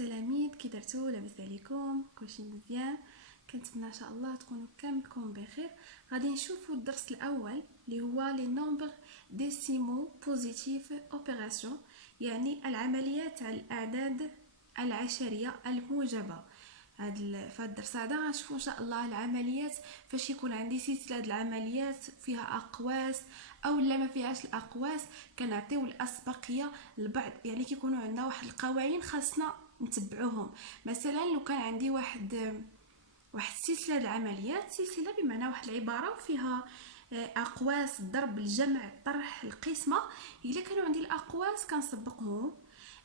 التلاميذ، كي درتو؟ لاباس عليكم؟ كلشي مزيان؟ كنتمنى ان شاء الله تكونوا كاملكم بخير. غادي نشوفوا الدرس الاول اللي هو لي نومبر ديسيمو بوزيتيف اوبيراسيون، يعني العمليات على الاعداد العشريه الموجبه. في هذا الدرس هذا غنشوفوا ان شاء الله العمليات فاش يكون عندي سلسله العمليات فيها اقواس او لا ما فيهاش الاقواس، كنعطيو الاسبقيه لبعض، يعني كيكونوا عندنا واحد القوانين خاصنا نتبعوهم. مثلا لو كان عندي واحد سلسله العمليات، سلسله بمعنى واحد العباره وفيها اقواس، الضرب، الجمع، الطرح، القسمه. الا كانوا عندي الاقواس كنسبقهم،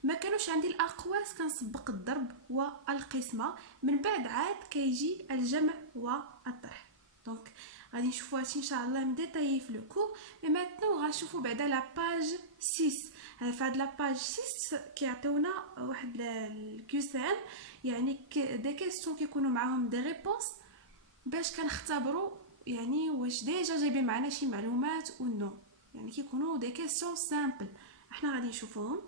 ما كانوش عندي الاقواس كنسبق الضرب والقسمه، من بعد عاد كيجي الجمع والطرح. دونك غادي نشوفوا هادشي ان شاء الله مديتايي في لو كور. مي ماتنو غنشوفوا بعدا لا باج 6. في هاد لا باج 6 كيعطيونا واحد الكيسان، يعني دي كيسيون كيكونوا معاهم دي ريبونس باش كنختبروا يعني واش ديجا جايبين معنا شي معلومات او نو، يعني كيكونوا دي كيسيون سامبل. احنا غادي نشوفوهم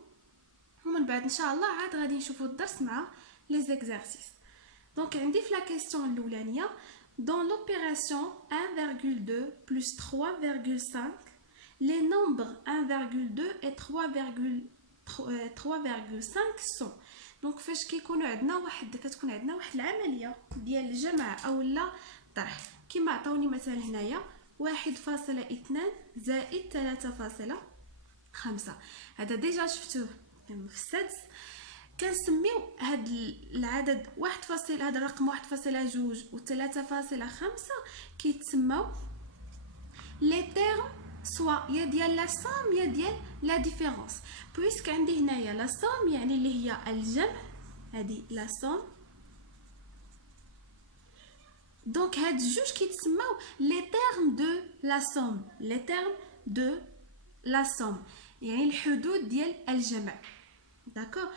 ومن بعد ان شاء الله عاد غادي نشوفوا الدرس مع لي زيكزارسيس. دونك عندي في لا كيسيون الاولانيه dans l'opération 1,2 plus 3,5 les nombres 1,2 et 3,5 sont. دونك فاش كيكونوا عندنا كتكون عندنا واحد العمليه ديال الجمع او لا طرح، كما عطاوني مثلا هنايا 1.2 زائد 3.5. هذا ديجا شفتوه في السادس. كنسميو هاد العدد هذا الرقم 1.2 و 3.5 كيتسموا لي تيرم، سوا يا ديال لا سوم يا ديال لا ديفيرونس. بويسك عندي هنايا لا سوم يعني اللي هي الجمع، هذه لا سوم. دونك هاد الجوج كيتسموا لي تيرم دو لا سوم، لي تيرم دو لا سوم يعني الحدود ديال الجمع. داكور.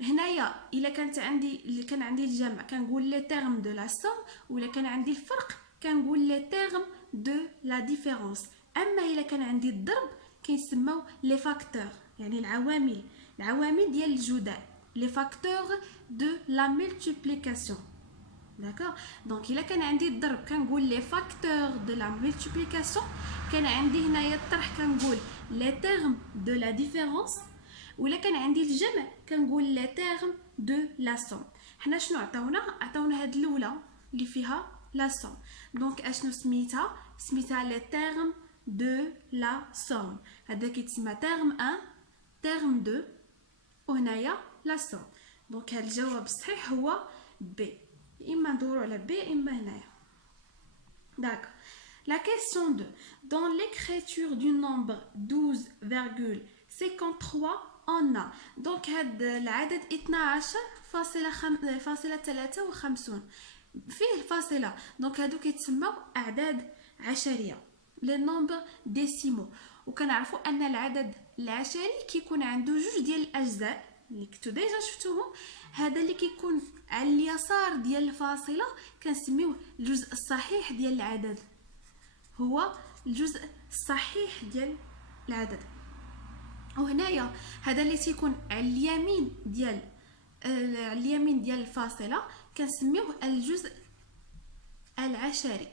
هنايا الا كان عندي الجمع كنقول لي تيرم دو لا سوم، ولا كان عندي الفرق كنقول لي تيرم دو لا ديفيرونس. اما الا كان عندي الضرب كيسموا لي فاكتور، يعني العوامل ديال الجداء، لي فاكتور دو لا مولتيبليكاسيون. داكور. دونك الا كان عندي الضرب كنقول لي فاكتور دو لا مولتيبليكاسيون، كان عندي هنايا الطرح كنقول لي تيرم دو لا ديفيرونس، ولا كان عندي الجمع كنقول لي تيرم دو لا سوم. حنا شنو عطاونا هاد الاولى اللي فيها لا سوم، دونك اشنو سميتها لي تيرم دو لا سوم. هذا كيتسمى تيرم 1 تيرم 2 وهنايا لا سوم. دونك هاد الجواب الصحيح هو بي، اما ندورو على بي اما هنايا. داك. La question 2. Dans l'écriture du nombre 12,53 on a donc هاد العدد 12.53 فيه الفاصله، دونك هادو كيتسموا اعداد عشريه، لي نومبر ديسيمو. وكنعرفوا ان العدد العشري كيكون عنده جوج ديال الاجزاء اللي كنتو ديجا شفتوهم. هذا اللي كيكون على اليسار ديال الفاصله كنسميوه الجزء الصحيح ديال العدد، هو الجزء الصحيح ديال العدد. وهنايا هذا اللي تيكون على اليمين ديال الفاصله كنسميوه الجزء العشري.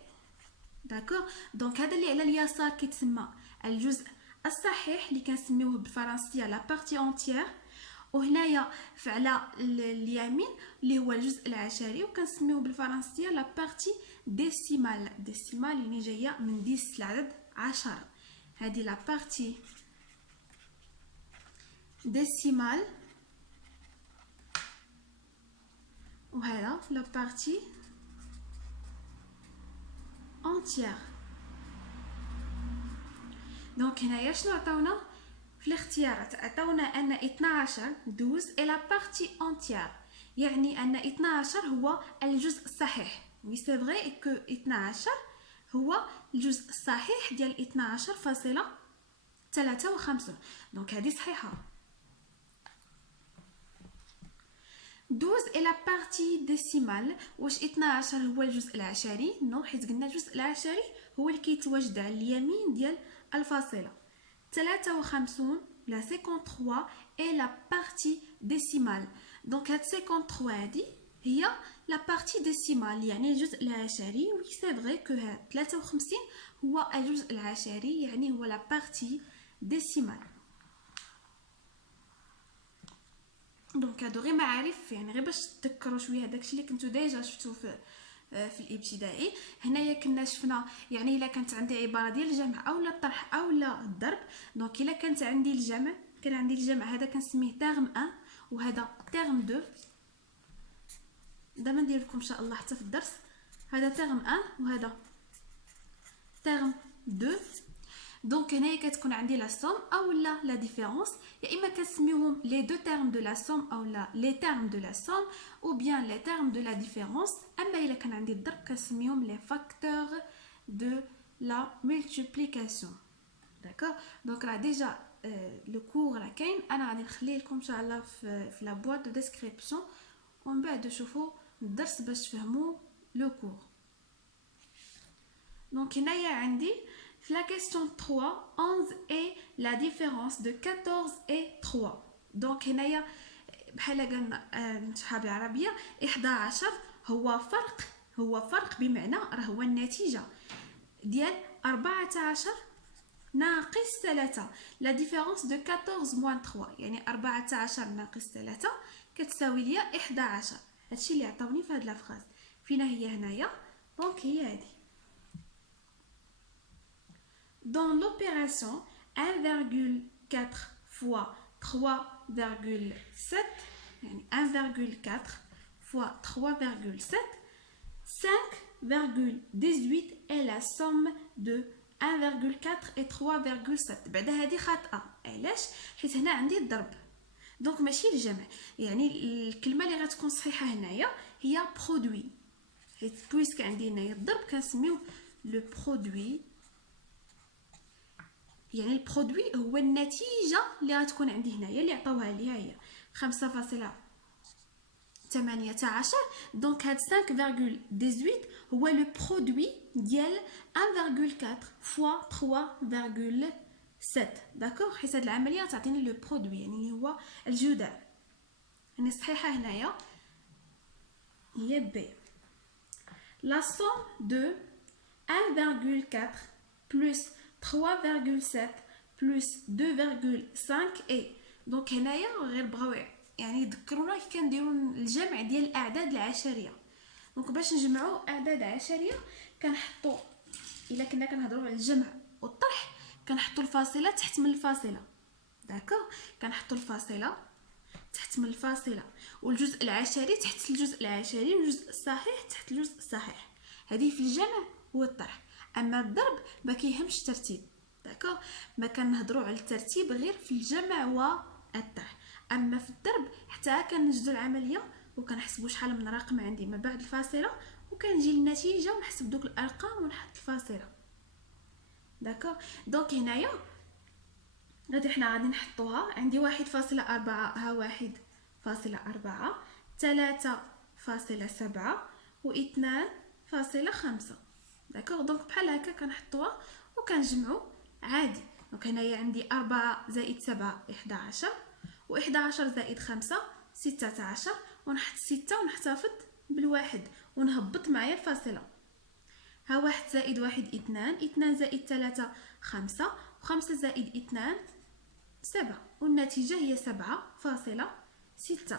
داكوغ. دونك هذا اللي على اليسار كيتسمى الجزء الصحيح اللي كنسميوه بالفرنسيه لا بارتي اونتيير، وهنايا على اليمين اللي هو الجزء العشري وكنسميوه بالفرنسيه لا بارتي ديسيمال. ديسيمال يعني جايه من 10 العدد 10. هذه لا بارتي ديسيمال وهذا لا بارتي انتيير. دونك هنايا شنو عطاونا في الاختيارات؟ عطاونا ان 12 12 اي لا بارتي انتيير، يعني ان 12 هو الجزء الصحيح. وي سي فري كو 12 هو الجزء الصحيح ديال 12.53. دونك هذه صحيحه. 12 اي لا بارتي ديسيمال. واش 12 هو الجزء العشري؟ نو، حيت قلنا الجزء العشري هو اللي كيتواجد على اليمين ديال الفاصله. 53 لا 53 اي لا بارتي ديسيمال. دونك هاد 53 هادي هي لا بارتي ديسيمال يعني الجزء العشري. وي سي فغي كو هاد 53 هو الجزء العشري يعني هو لا بارتي ديسيمال. دونك هادو غير معارف يعني غير باش تذكروا شويه داكشي اللي كنتو ديجا شفتو في الابتدائي. هنايا كنا شفنا يعني الا كانت عندي عباره ديال الجمع اولا الطرح اولا الضرب. دونك الا كانت عندي الجمع كان عندي الجمع هذا كنسميه تيرم 1 وهذا تيرم 2. دابا ندير لكم ان شاء الله حتى في الدرس هذا تيرم 1 وهذا تيرم 2. دونك هنايا كتكون عندي لا سوم اولا لا ديفيرونس يا اما كنسميوهم لي دو تيرم دو لا سوم اولا لي تيرم دو لا سوم او بيان لي تيرم دو لا ديفيرونس. اما الا كان عندي الضرب كنسميهم لي فاكتور دو لا مولتيبليكاسيون. داكوغ دونك راه ديجا لو كور راه كاين. انا غادي نخليه لكم ان شاء الله في لا بواط دو ديسكريبسيون ومن بعد تشوفوا الدرس باش تفهموا لو كور. دونك هنايا عندي في la question 3 11 et la différence de 14 et 3. دونك هنايا بحال قالنا شحال بالعربيه 11 هو فرق بمعنى راه هو النتيجه ديال 14 ناقص 3. لا ديفيرونس دو 14 موان 3 يعني 14 ناقص 3 كتساوي ليا 11. هادشي اللي عطاوني في هاد لا فراز. فينا هي هنايا دونك هي هادي. Dans l'opération 1,4 fois 3,7 يعني 1,4 fois 3,7 5,18 est la somme de 1,4 et 3,7. بعدا هذه خاطئه. علاش؟ حيت هنا عندي الضرب دونك ماشي الجمع. يعني الكلمه اللي غتكون صحيحه هنايا هي برودوي حيت بويسك عندي هنايا الضرب كنسميو لو برودوي. يعني البرودوي هو النتيجه اللي غتكون عندي هنايا اللي عطاوها لي هي 5.18. دونك هاد 5,18 هو لو برودوي ديال 1,4 فوا 3,7. داكوغ حيت هاد العمليه تعطيني لو برودوي يعني اللي هو الجداء. يعني الصحيحه هنايا هي بي. لا سوم دو 1,4 بلس 3,7 بلس 2,5 اي. دونك هنايا غير بغاو يعني يذكرونا كي كنديروا الجمع ديال الاعداد العشريه. دونك باش نجمعوا اعداد عشريه كنحطوا الا كنا كنهضروا على الجمع والطرح كنحطوا الفاصله تحت من الفاصله. داكوغ كنحطوا الفاصله تحت من الفاصله والجزء العشري تحت الجزء العشري والجزء الصحيح تحت الجزء الصحيح. هذه في الجمع والطرح. اما الضرب ما كيهمش الترتيب. داكوغ ما كنهضروا على الترتيب غير في الجمع والطرح. اما في الضرب حتى كنجدوا العمليه وكنحسبوا شحال من رقم عندي ما بعد الفاصله وكنجي النتيجه ونحسب دوك الارقام ونحط الفاصله. داكوغ دونك هنايا غادي حنا غادي نحطوها عندي 1.4 ها 1.4 3.7 و 2.5. داكوغ دونك بحال هكا كنحطوها وكنجمعوا عادي. دونك هنايا عندي 4 زائد 7 11 و11 زائد 5 16 ونحط 6 ونحتفظ بالواحد ونهبط معايا الفاصله. ها 1 زائد 1 2 2 زائد 3 5 و5 زائد 2 7 والنتيجه هي 7.6.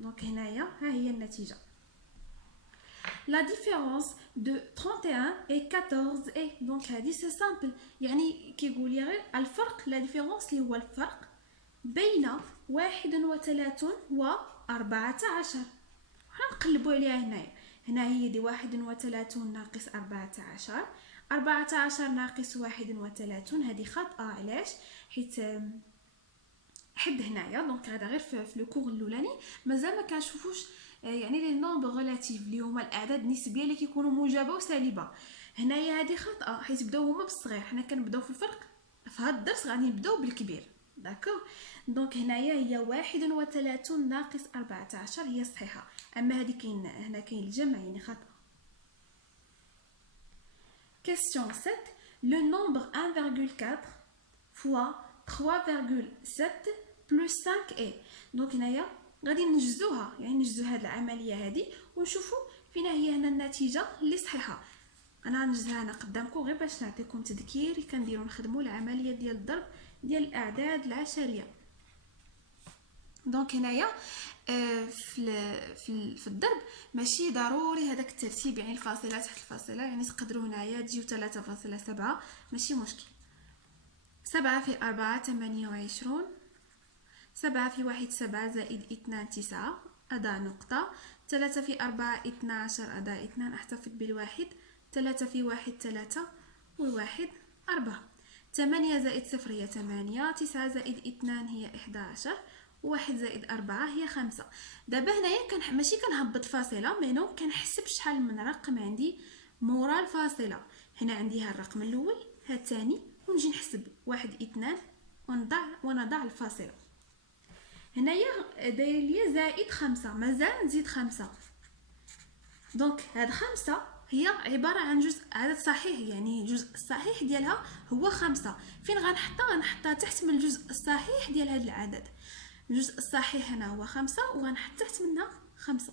دونك هنايا ها هي النتيجه. La différence de 31 et 14 est donc هذه سي سامبل يعني كيقول لي غير الفرق. لا ديفيرونس اللي هو الفرق بين 31 و 14. غنقلبوا عليها هنايا. هنا هي دي 31 ناقص 14 14 ناقص 31 هذه خاطئه. علاش؟ حيت حد هنايا دونك هذا غير في لو كور الاولاني مازال ما كنشوفوش يعني لي نومبر ريلاتيف اللي هما الاعداد النسبيه اللي كيكونوا موجبه وسالبه. هنايا هذه خاطئه حيت بداو هما بالصغير. حنا كنبداو في الفرق في هذا الدرس غادي نبداو بالكبير. داكوغ دونك هنايا هي 31 ناقص 14 هي الصحيحه. اما هذه كاين هنا كاين الجمع يعني خاطئه. Question 7. Le nombre 1,4 fois 3,7 plus 5 est. Donc هنايا غادي نجزوها، يعني نجزو هاد العمليه هادي ونشوفوا فين هي هنا النتيجه اللي صحيحه. انا غنجزها هنا قدامكم غير باش نعطيكم تذكير كنديروا نخدموا العمليه ديال الضرب ديال الاعداد العشريه. دونك هنايا في الضرب ماشي ضروري هذاك الترتيب، يعني الفاصله تحت الفاصله، يعني تقدروا هنايا تجيو 3.7 ماشي مشكل. 7 في 4 28، 7 في 1 7 زائد 2 9 أضع نقطة، 3 في 4 12 أضع 2 أحتفظ بالواحد، 3 في 1 3 والواحد 4، 8 زائد 0 هي 8، 9 زائد 2 هي 11، واحد زائد 4 هي 5. دابا هنايا ماشي كنهبط الفاصلة مينو كنحسب شحال من رقم عندي مورا الفاصلة. هنا عندي ها الرقم الأول ها الثاني ونجي نحسب 1 2 ونضع الفاصلة. هنايا داير ليا زائد 5 مازال نزيد 5. دونك هاد 5 هي عبارة عن جزء عدد صحيح، يعني الجزء الصحيح ديالها هو 5. فين غنحطها تحت من الجزء الصحيح ديال هاد العدد. الجزء الصحيح هنا هو 5 وغنحط تحت منها 5.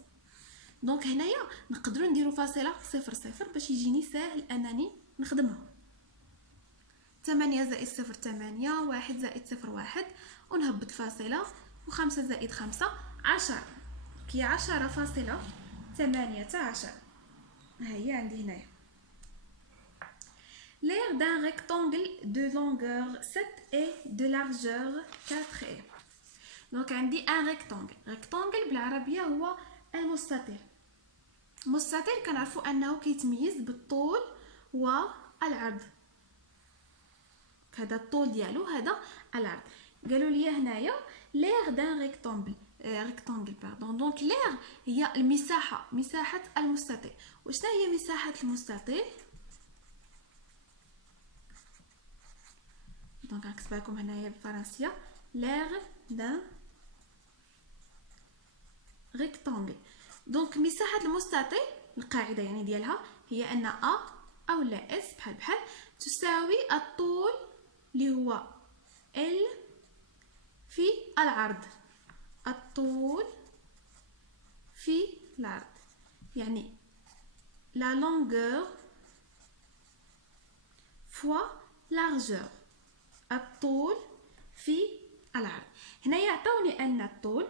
دونك هنايا نقدروا نديروا فاصلة 0 0 باش يجيني ساهل انني نخدمها. 8 زائد 0 8، 1 زائد 0 1 ونهبط الفاصلة، و5 زائد 5 10 كي 10.18. هي عندي هنايا. L'aire d'un rectangle de longueur 7 et de largeur 4 est. دونك عندي ان ريكتانجل بالعربيه هو المستطيل. المستطيل كنعرفوا انه كيتميز بالطول والعرض. هذا الطول ديالو هذا العرض. قالوا لي هنايا لير دان ريكتانجل باردون. دونك لير هي المساحه، مساحه المستطيل. وشنا هي مساحه المستطيل؟ دونك نكتب لكم هنايا بالفرنسيه لير دان ريكتانجل. دونك مساحه المستطيل القاعده يعني ديالها هي ان ا او لا اس بحال تساوي الطول اللي هو ال في العرض. الطول في العرض يعني la longueur fois largeur. الطول في العرض. هنا يعطوني ان الطول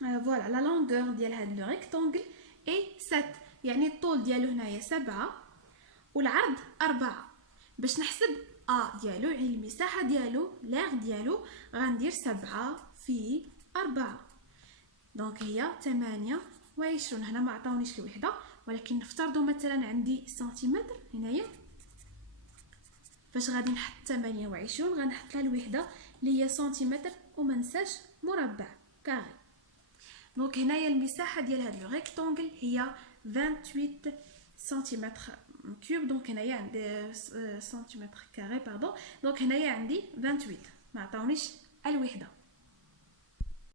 فوالا لا لونغور ديال هاد لو ريكتانجل اي 7، يعني الطول ديالو هنايا 7 والعرض 4. باش نحسب ديالو يعني المساحه ديالو لير ديالو غندير 7 في 4. دونك هي 28. هنا ما عطاونيش الوحده ولكن نفترضوا مثلا عندي سنتيمتر هنايا. فاش غادي نحط 28 غنحط لها الوحده اللي هي سنتيمتر وما ننساش مربع كاري. دونك هنايا المساحه ديال هذا الريكتانجل هي 28 سنتيمتر كيوب. دونك هنايا عندي سنتيمتر كاري باردون. دونك هنايا عندي 28 ما عطاونيش الوحده.